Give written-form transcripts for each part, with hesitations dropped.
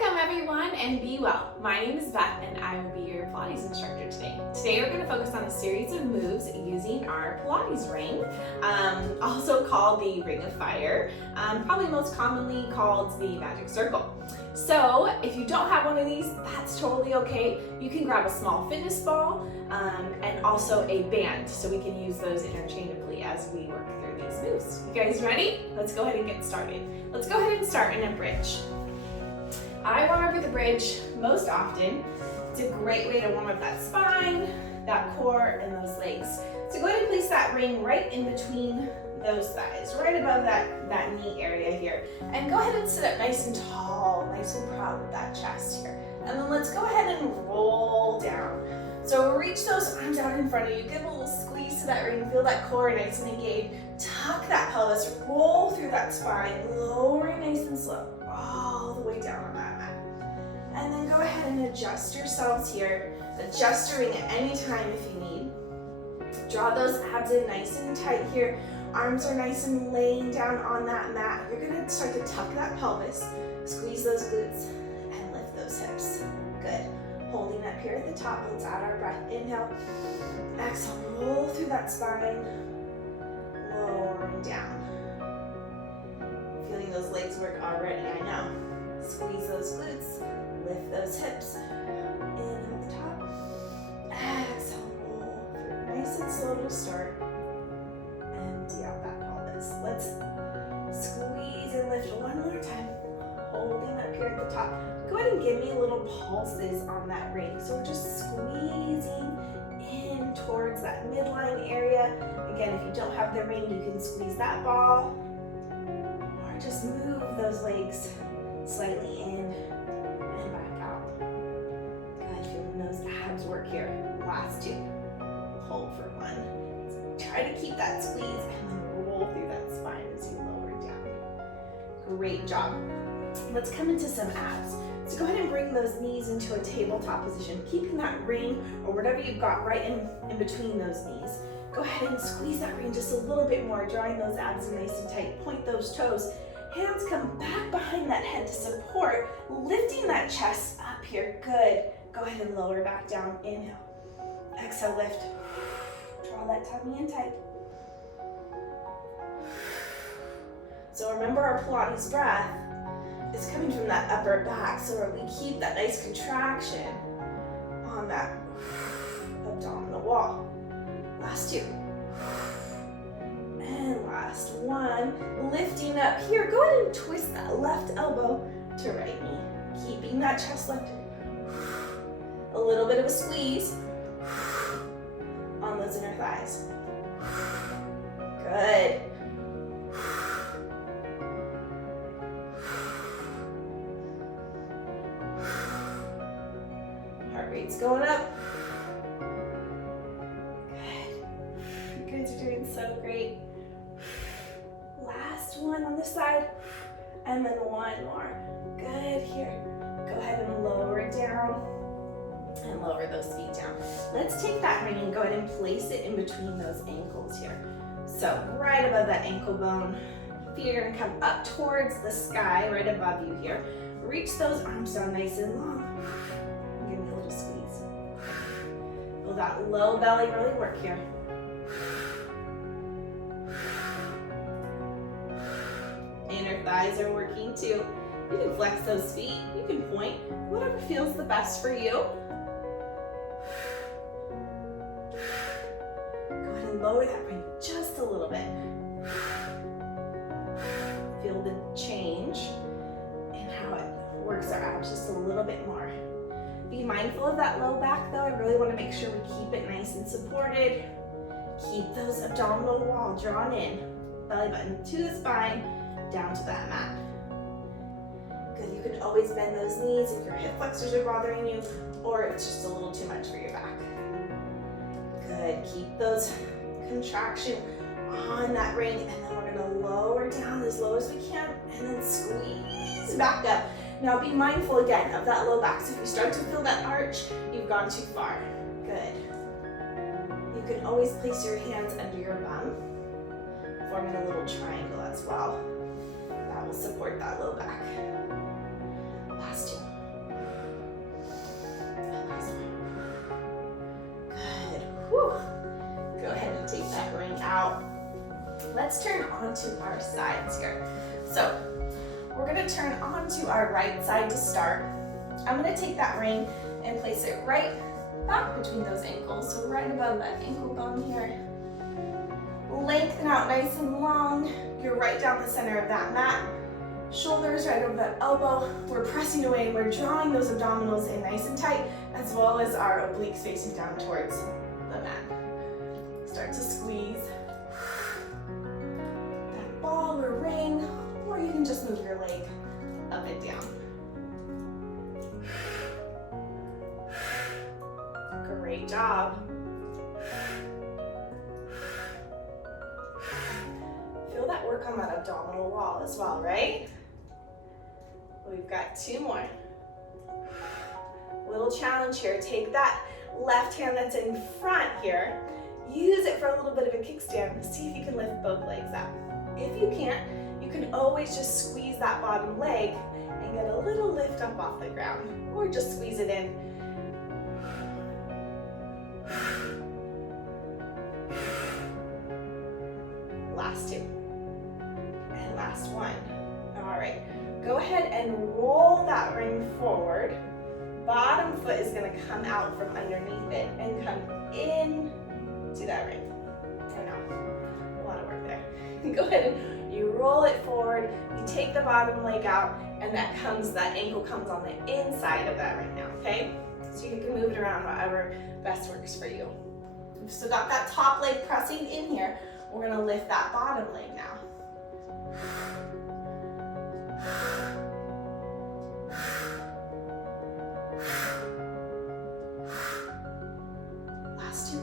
Welcome everyone and be well. My name is Beth and I will be your Pilates instructor today. Today we're going to focus on a series of moves using our Pilates ring, also called the Ring of Fire, probably most commonly called the Magic Circle. So if you don't have one of these, that's totally okay. You can grab a small fitness ball and also a band, so we can use those interchangeably as we work through these moves. You guys ready? Let's go ahead and get started. Let's go ahead and start in a bridge. I warm up with a bridge most often. It's a great way to warm up that spine, that core, and those legs. So go ahead and place that ring right in between those thighs, right above that knee area here. And go ahead and sit up nice and tall, nice and proud with that chest here. And then let's go ahead and roll down. So reach those arms out in front of you, give a little squeeze to that ring, feel that core nice and engaged. Tuck that pelvis, roll through that spine, lower it nice and slow, all the way down on that mat. And then go ahead and adjust yourselves here. Adjust your ring at any time if you need. Draw those abs in nice and tight here. Arms are nice and laying down on that mat. You're gonna start to tuck that pelvis, squeeze those glutes, and lift those hips. Good. Holding up here at the top, let's add our breath. Inhale, exhale, roll through that spine, lowering down. Feeling those legs work already, I know. Squeeze those glutes, lift those hips. Inhale at the top, exhale, roll through. Nice and slow to start. Empty out that pelvis. Let's squeeze and lift one more time. Holding up here at the top. Go ahead and give me little pulses on that ring. So we're just squeezing in towards that midline area. Again, if you don't have the ring, you can squeeze that ball or just move those legs slightly in and back out. Good, feeling those abs work here. Last two. Hold for one. Try to keep that squeeze and then roll through that spine as you lower down. Great job. Let's come into some abs. So go ahead and bring those knees into a tabletop position, keeping that ring or whatever you've got right in between those knees. Go ahead and squeeze that ring just a little bit more, drawing those abs nice and tight. Point those toes. Hands come back behind that head to support, lifting that chest up here. Good. Go ahead and lower back down. Inhale. Exhale, lift. Draw that tummy in tight. So remember, our Pilates breath is coming from that upper back, so we keep that nice contraction on that abdominal wall. Last two. And last one. Lifting up here. Go ahead and twist that left elbow to right knee. Keeping that chest lifted. A little bit of a squeeze on those inner thighs. Good. Heart rate's going up. Good. You guys are doing so great. Last one on this side, and then one more. Good. Here. Go ahead and lower it down. And lower those feet down. Let's take that ring and go ahead and place it in between those ankles here. So right above that ankle bone, feet are gonna come up towards the sky right above you here. Reach those arms down nice and long. Give me a little squeeze. Feel that low belly really work here. Inner thighs are working too. You can flex those feet, you can point, whatever feels the best for you. Go ahead and lower that ring just a little bit. Feel the change in how it works our abs just a little bit more. Be mindful of that low back though. I really want to make sure we keep it nice and supported. Keep those abdominal wall drawn in. Belly button to the spine, down to that mat. Good, you can always bend those knees if your hip flexors are bothering you or it's just a little too much for your back. Good, keep those contraction on that ring and then we're gonna lower down as low as we can and then squeeze back up. Now be mindful again of that low back. So if you start to feel that arch, you've gone too far. Good. You can always place your hands under your bum, forming a little triangle as well. That will support that low back. Last two. let's turn onto our sides here. So we're gonna turn onto our right side to start. I'm gonna take that ring and place it right back between those ankles, so right above that ankle bone here. Lengthen out nice and long. You're right down the center of that mat. Shoulders right over that elbow. We're pressing away and we're drawing those abdominals in nice and tight, as well as our obliques facing down towards the mat. Start to squeeze that ball or ring, or you can just move your leg up and down. Great job. Feel that work on that abdominal wall as well, right? We've got 2 more. Little challenge here. Take that left hand that's in front here. Use it for a little bit of a kickstand. See if you can lift both legs up. If you can't, you can always just squeeze that bottom leg and get a little lift up off the ground, or just squeeze it in. Last 2. And last 1. All right. Go ahead and roll that ring forward. Bottom foot is going to come out from underneath it and come in to that ring. I know, a lot of work there. Go ahead and you roll it forward. You take the bottom leg out, and that ankle comes on the inside of that ring now, okay? So you can move it around however best works for you. We've still got that top leg pressing in here. We're going to lift that bottom leg now. Last 2.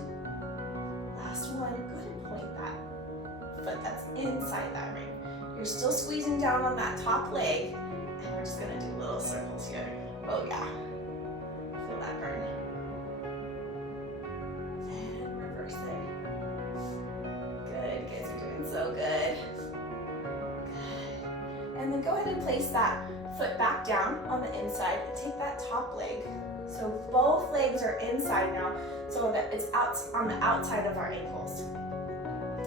Last 1. Go ahead and point that foot that's inside that ring. You're still squeezing down on that top leg, and we're just going to do little circles here. Oh yeah. Feel that burn. And reverse it. Good. You guys are doing so good. And then go ahead and place that foot back down on the inside and take that top leg. So both legs are inside now, so that it's out on the outside of our ankles.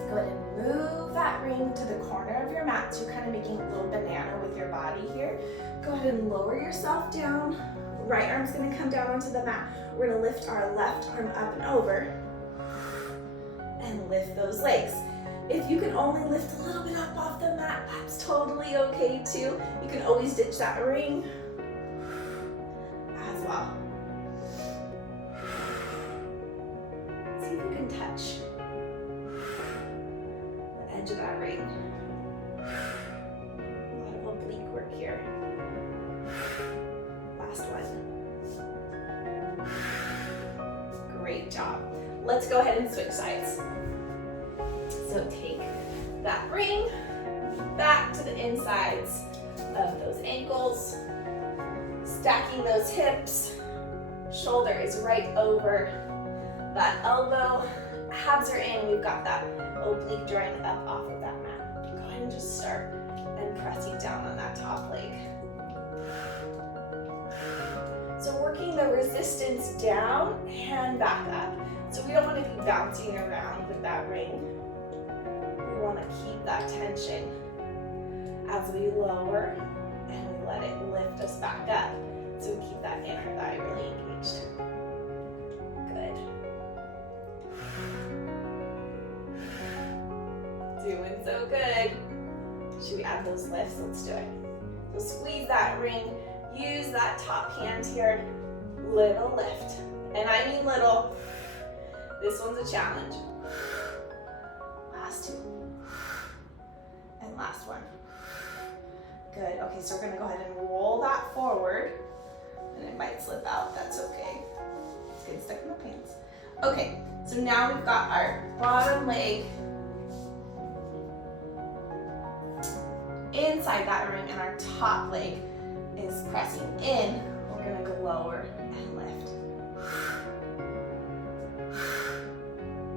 Go ahead and move that ring to the corner of your mat. So you're kind of making a little banana with your body here. Go ahead and lower yourself down. Right arm's gonna come down onto the mat. We're gonna lift our left arm up and over and lift those legs. If you can only lift a little bit up off the mat, that's totally okay too. You can always ditch that ring as well. See if you can touch the edge of that ring. A lot of oblique work here. Last one. Great job. Let's go ahead and switch sides. So take that ring back to the insides of those ankles, stacking those hips. Shoulder is right over that elbow. Abs are in. We've got that oblique drawing up off of that mat. Go ahead and just start and pressing down on that top leg. So working the resistance down and back up. So we don't want to be bouncing around with that ring. We want to keep that tension as we lower and we let it lift us back up. So we keep that inner thigh really engaged. Good. Doing so good. Should we add those lifts? Let's do it. So squeeze that ring. Use that top hand here. Little lift. And I mean little. This one's a challenge. Last 2. And last one. Good. Okay, so we're going to go ahead and roll that forward. And it might slip out. That's okay. It's getting stuck in the pants. Okay, so now we've got our bottom leg inside that ring, and our top leg is pressing in. We're going to go lower and lift.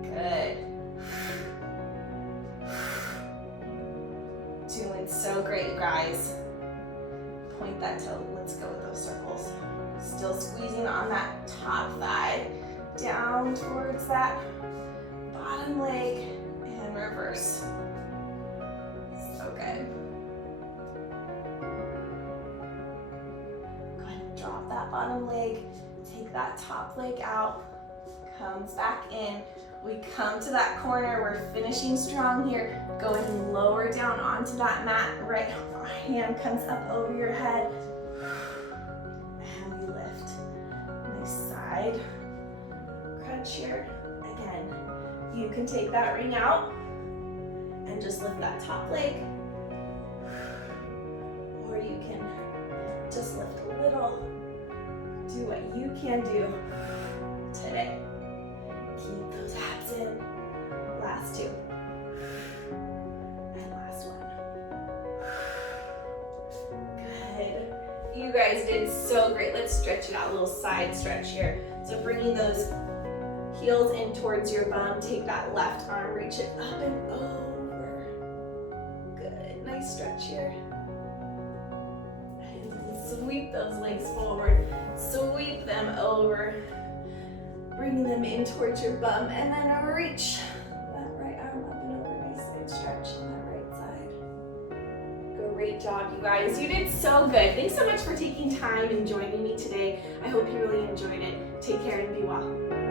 Good. Doing so great, guys. Point that toe. Let's go with those circles. Still squeezing on that top thigh. Down towards that bottom leg and reverse. bottom leg, take that top leg out, comes back in. We come to that corner, we're finishing strong here, going lower down onto that mat, right hand comes up over your head, and we lift. Nice side crunch here. Again, you can take that ring out and just lift that top leg, or you can just lift a little. Do what you can do today. Keep those abs in. Last two. And last one. Good. You guys did so great. Let's stretch it out. A little side stretch here. So bringing those heels in towards your bum. Take that left arm, reach it up and over. Good. Nice stretch here. Sweep those legs forward, sweep them over, bring them in towards your bum, and then reach that right arm up and over. Nice side stretch on that right side. Great job, you guys. You did so good. Thanks so much for taking time and joining me today. I hope you really enjoyed it. Take care and be well.